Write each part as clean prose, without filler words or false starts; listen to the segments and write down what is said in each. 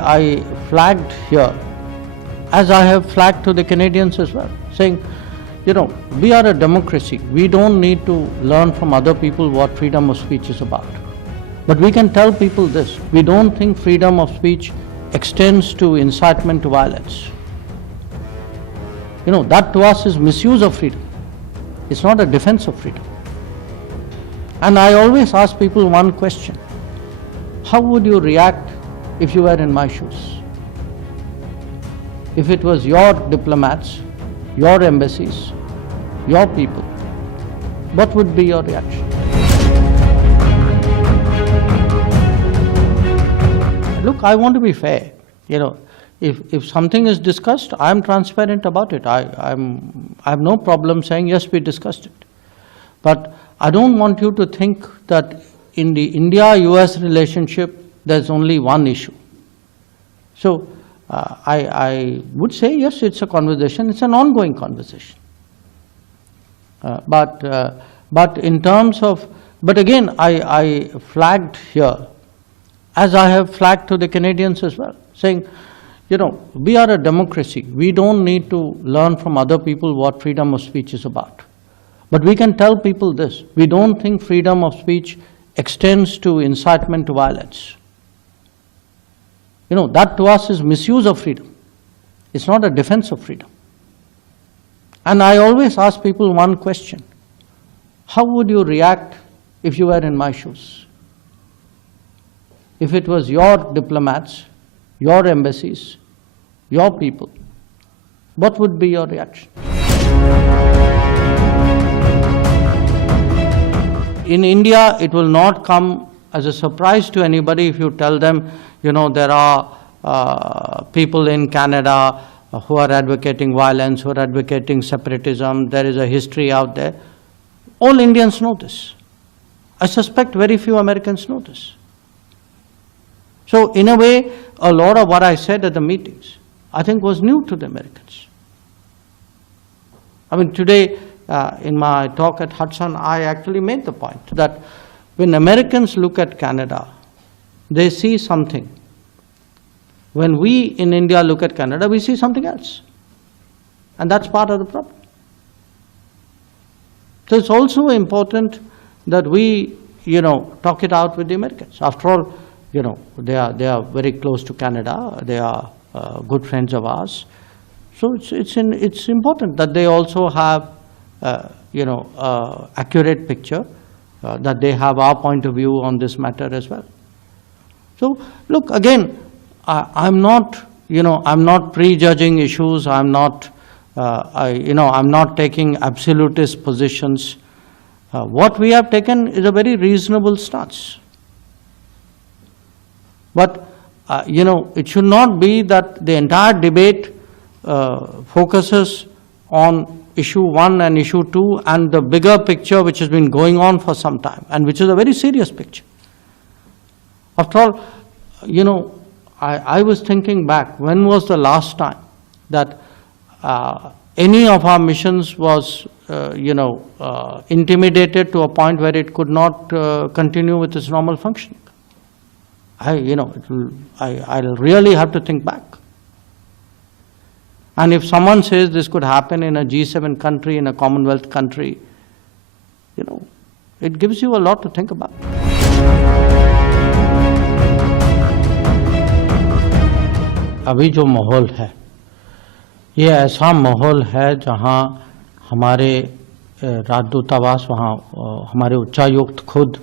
I flagged here, as I have flagged to the Canadians as well, saying, you know, we are a democracy. We don't need to learn from other people what freedom of speech is about. But we can tell people this: we don't think freedom of speech extends to incitement to violence. You know, that to us is misuse of freedom. It's not a defense of freedom. And I always ask people one question: how would you react if you were in my shoes? If it was your diplomats, your embassies, your people, what would be your reaction? Look, I want to be fair. You know, if something is discussed, I am transparent about it. I have no problem saying, yes, we discussed it. But I don't want you to think that in the India-US relationship, there's only one issue. So I would say, yes, it's a conversation. It's an ongoing conversation. But in terms of, but again, I flagged here, as I have flagged to the Canadians as well, saying, you know, we are a democracy. We don't need to learn from other people what freedom of speech is about. But we can tell people this: we don't think freedom of speech extends to incitement to violence. You know, that to us is misuse of freedom. It's not a defense of freedom. And I always ask people one question: how would you react if you were in my shoes? If it was your diplomats, your embassies, your people, what would be your reaction? In India, it will not come as a surprise to anybody if you tell them, you know, there are people in Canada who are advocating violence, who are advocating separatism. There is a history out there. All Indians know this. I suspect very few Americans know this. So in a way, a lot of what I said at the meetings, I think, was new to the Americans. I mean, today, in my talk at Hudson, I actually made the point that when Americans look at Canada, they see something. When we in India look at Canada, we see something else. And that's part of the problem. So it's also important that we, you know, talk it out with the Americans. After all, you know, they are very close to Canada. They are good friends of ours. So it's important that they also have, you know, accurate picture, that they have our point of view on this matter as well. So look, again, I'm not, you know, I'm not prejudging issues. I'm not, you know, I'm not taking absolutist positions. What we have taken is a very reasonable stance. But, you know, it should not be that the entire debate focuses on issue 1 and issue 2 and the bigger picture which has been going on for some time and which is a very serious picture. After all, you know, I was thinking back, when was the last time that any of our missions was, you know, intimidated to a point where it could not continue with its normal functioning? You know, I'll really have to think back. And if someone says this could happen in a G7 country, in a Commonwealth country, you know, it gives you a lot to think about. अभी जो माहौल है, ये ऐसा माहौल है जहाँ हमारे राजदूतावास, वहाँ हमारे उच्चायुक्त खुद,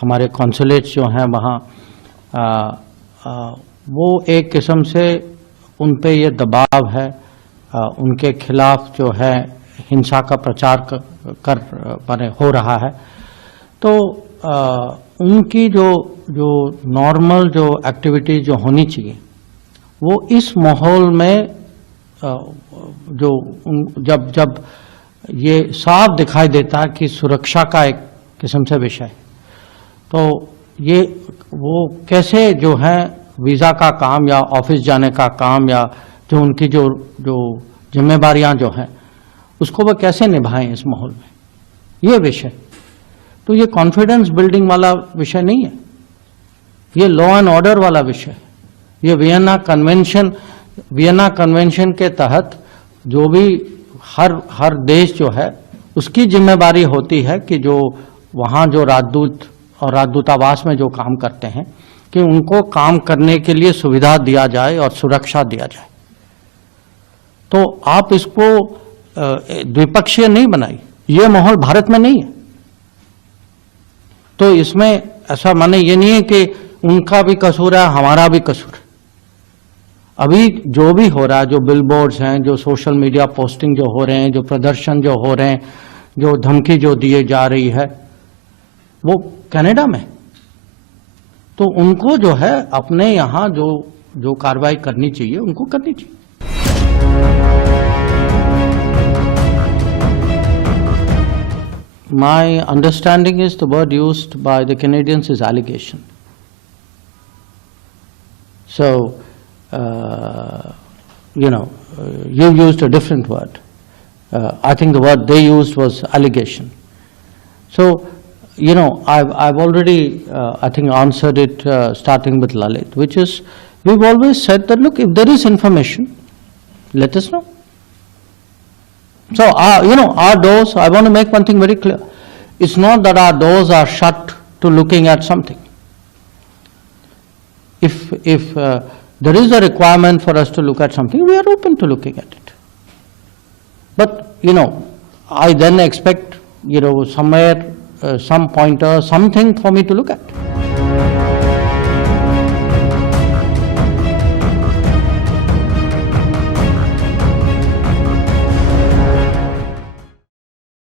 हमारे कॉन्सुलेट्स जो हैं वहाँ, वो एक किस्म से उन पे ये दबाव है, उनके खिलाफ जो है हिंसा का प्रचार कर हो रहा है। तो उनकी जो नॉर्मल जो एक्टिविटीज जो होनी चाहिए, वो इस माहौल में जब ये साफ दिखाई देता है कि सुरक्षा का एक किस्म से विषय, तो ये वो कैसे जो है वीज़ा का काम या ऑफिस जाने का काम या जो उनकी जो जिम्मेदारियां जो हैं उसको वो कैसे निभाएं इस माहौल में, ये विषय। तो ये कॉन्फिडेंस बिल्डिंग वाला विषय नहीं है, ये लॉ एंड ऑर्डर वाला विषय है। ये वियना कन्वेंशन के तहत जो भी हर देश जो है उसकी जिम्मेदारी होती है कि जो वहाँ जो राजदूत और राजदूतावास में जो काम करते हैं कि उनको काम करने के लिए सुविधा दिया जाए और सुरक्षा दिया जाए। तो आप इसको द्विपक्षीय नहीं बनाइए, ये माहौल भारत में नहीं है। तो इसमें ऐसा माने ये नहीं है कि उनका भी कसूर है हमारा भी कसूर है। अभी जो भी हो रहा है, जो बिलबोर्ड्स हैं, जो सोशल मीडिया पोस्टिंग जो हो रहे हैं, जो प्रदर्शन जो हो रहे हैं, जो धमकी जो दिए जा रही है, वो कनाडा में। तो उनको जो है अपने यहाँ जो कार्रवाई करनी चाहिए उनको करनी चाहिए। My understanding is the word used by the Canadians is allegation. So, you used a different word. I think the word they used was allegation. So, I've already, I think, answered it starting with Lalit, which is, we've always said that, look, if there is information, let us know. So, our doors, I want to make one thing very clear. It's not that our doors are shut to looking at something. If there is a requirement for us to look at something, we are open to looking at it. But, I then expect, somewhere, some pointer, something for me to look at.